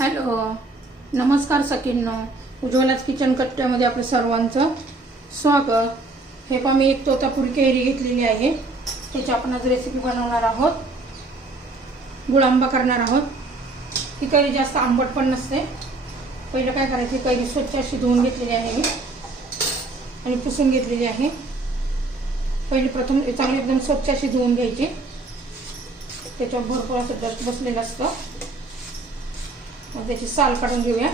Hello. नमस्कार सखींनो. उज्ज्वलाच kitchen कट्ट्यामध्ये आपलं सर्वांचं स्वागत. हे पण मी एक तोता कैरी घेतलेली आहे. त्याची आपण आज रेसिपी बनवणार आहोत. गुळांबा करणार आहोत. ही कैरी जास्त आंबट पण नसते. पहिलं काय करायची कैरी स्वच्छ अशी धुवून घेतलेली आहे मी. आणि पुसून घेतलेली आहे. पहिली प्रथम चांगली एकदम स्वच्छ अशी धुवून घ्यायची. त्याच्यावर भरपूर असं डस्ट बसलेलं असतं. मग त्याची साल काढून घेऊया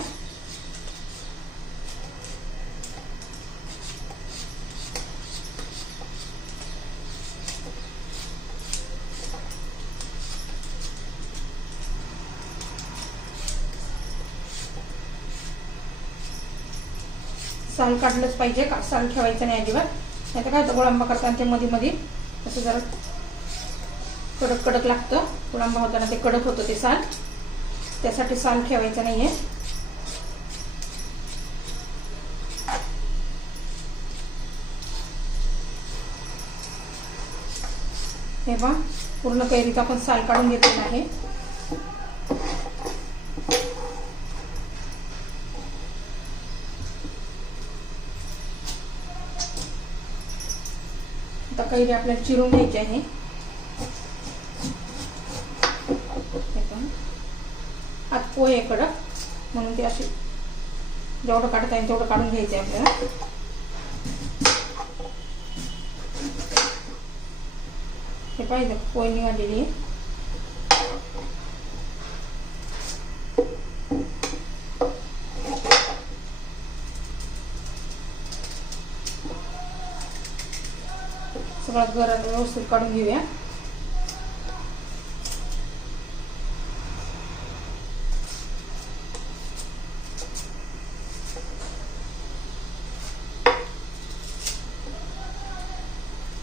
साल काढलंच पाहिजे का साल ठेवायचं नाही अजिबात. नाही तर काय होतं गोळांबा करताना ते मध्ये मध्ये असं जरा कडक कडक लागतं. गोळांबा होताना ते कडक होतं ते साल. त्यासाठी साल ठेवायचं नाहीये. हे बा पूर्ण कैरीचा आपण साल काढून घेतलेला आहे. आता कैरी आपल्याला चिरून घ्यायची आहे. हे आत पोहे कडक म्हणून ते असे जेवढं काढत आहे तेवढं काढून घ्यायचं आहे आपल्याला. हे पाहिजे पोहे निघालेली आहे सगळं गरम व्यवस्थित काढून घेऊया.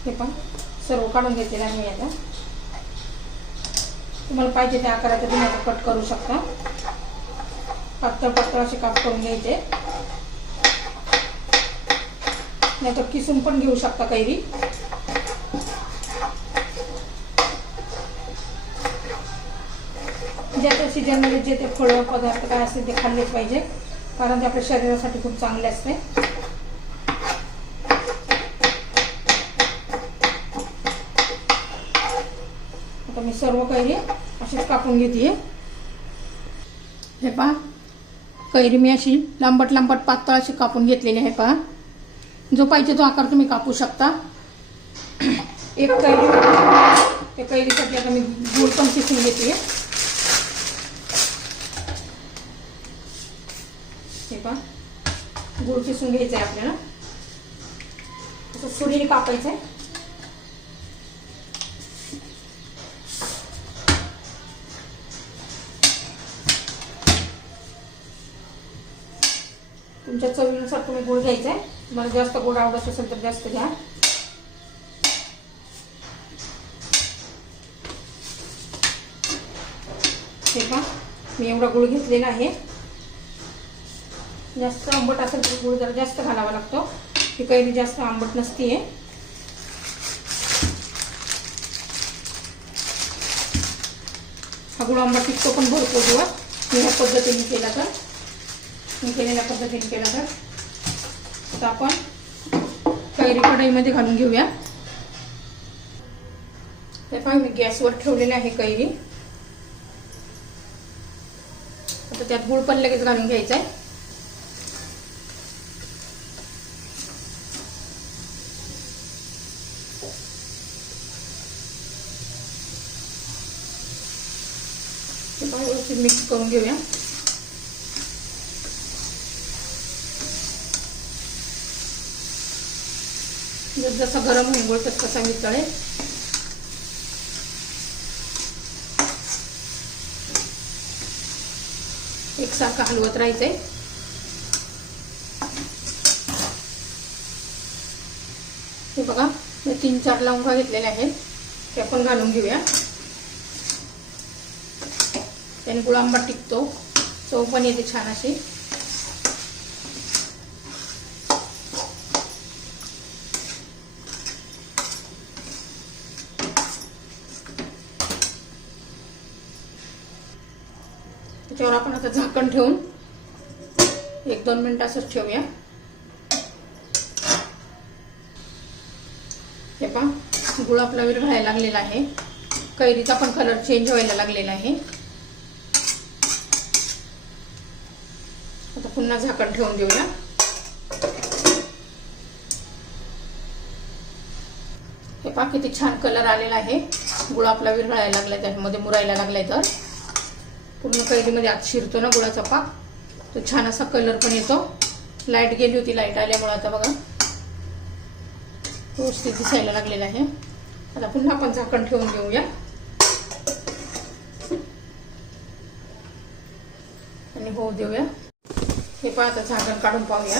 हे पण सर्व काढून घेतलेलं आहे मी आता. तुम्हाला पाहिजे त्या आकाराचं तुम्ही आता कट करू शकता. पातळ पातळ असे काप करून घ्यायचे. नाहीतर किसून पण घेऊ शकता कैरी. ज्या त्या सीजनमध्ये जे ते फळं पदार्थ काय असतील ते खाल्लेच पाहिजे. कारण ते आपल्या शरीरासाठी खूप चांगले असते. सर्व कैरी अशीच कापून घेते हे. पहा. कैरी मी अशी लांबट लांबट पातळ अशी कापून घेतलेली आहे पहा. जो पाहिजे तो आकार तुम्ही कापू शकता. एक कैरी. त्या कैरीसाठी आता मी गूळ पण किसून घेते. हे पहा. गुळ किसून घ्यायचं आहे आपल्याला. असं सुरीने कापायचं आहे तुमच्या चवीनुसार तुम्ही गुळ घ्यायचा आहे तुम्हाला जास्त गोड आवडत असेल तर जास्त घ्या. हे पहा मी एवढा गुळ घेतलेला आहे. जास्त आंबट असेल तर गुळ जरा जास्त घालावा लागतो. ही कैरी जास्त आंबट नसतीये. हा गुळ आंबट टिकतो पण भरपूर दिवस मी ह्या पद्धतीने केला तर. मी केलेल्या पद्धतीने केला तर. आता आपण कैरी कढईमध्ये घालून घेऊया. हे पहा मी गॅसवर ठेवलेले आहे कैरी. आता त्यात गुळ पण लगेच घालून घ्यायचं आहे मिक्स करून घेऊया. जसा गरम होईल गोळ तसा कसा वितळेल एकसारखं हलवत राहायचंय. हे बघा मी तीन चार लवंगा घेतलेल्या आहेत. ते आपण घालून घेऊया. त्याने गुळांबा टिकतो. चव पण येते छान अशी. त्याच्यावर आपण आता झाकण ठेवून एक दोन मिनिट असंच ठेवूया. हे पहा गुळ आपला विरघळायला लागलेला आहे. कैरीचा पण कलर चेंज व्हायला लागलेला आहे. आता पुन्हा झाकण ठेवून देऊया. हे पहा किती छान कलर आलेला आहे. गुळ आपला विरघळायला लागलाय त्यामध्ये मुरायला लागलाय तर. पूर्ण कैरीमध्ये आत शिरतो ना गुळाचा पाक. तो छान असा कलर पण येतो. लाइट गेली होती लाइट आल्यामुळे आता बघा. व्यवस्थित दिसायला लागलेला आहे. आता पुन्हा आपण झाकण ठेवून घेऊया. आणि होऊ देऊया. हे पण आता झाकण काढून पाहूया.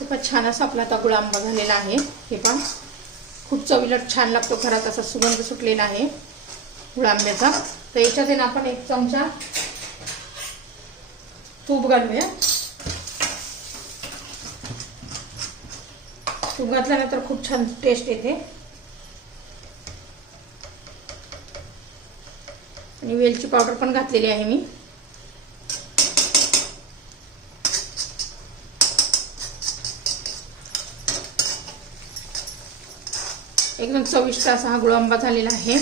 हे पण छान असा आपला आता गुळांबा झालेला आहे. हे पण खूप चविलट छान लागतो. घरात असा सुगंध सुटलेला आहे. गुळांब्याचा तर याच्यात आहे ना आपण एक चमचा तूप घालूया. तूप घातल्यानंतर खूप छान टेस्ट येते. आणि वेलची पावडर पण घातलेली आहे मी. एकदम चविष्ट असा हा गुळांबा झालेला आहे.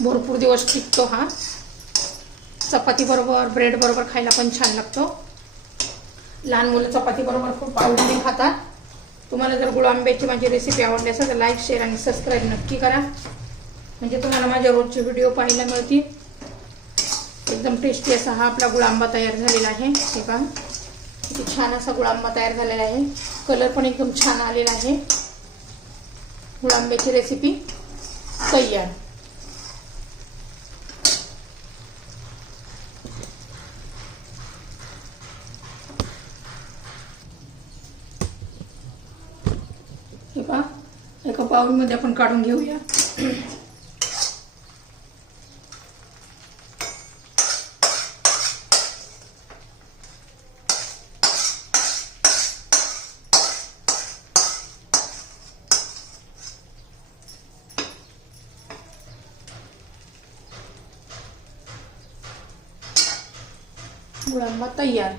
भरपूर दिवस टिकतो हा. चपाती बरोबर ब्रेड बरोबर खायला पण छान लागतो. लहान मुलं चपाती बरोबर खूप आवडीने खातात. तुम्हाला जर गुळांब्याची माझी रेसिपी आवडली असेल तर लाईक शेअर आणि सबस्क्राईब नक्की करा. म्हणजे तुम्हाला माझ्या रोजचे व्हिडिओ पाहायला मिळतील. एकदम टेस्टी असा हा आपला गुळांबा तयार झालेला आहे. हे का किती छान असा गुळांबा तयार झालेला आहे. कलर पण एकदम छान आलेला आहे. गुळांब्याची रेसिपी तयार. हे पहा एका बाउलमध्ये आपण काढून घेऊया गुळांबा तयार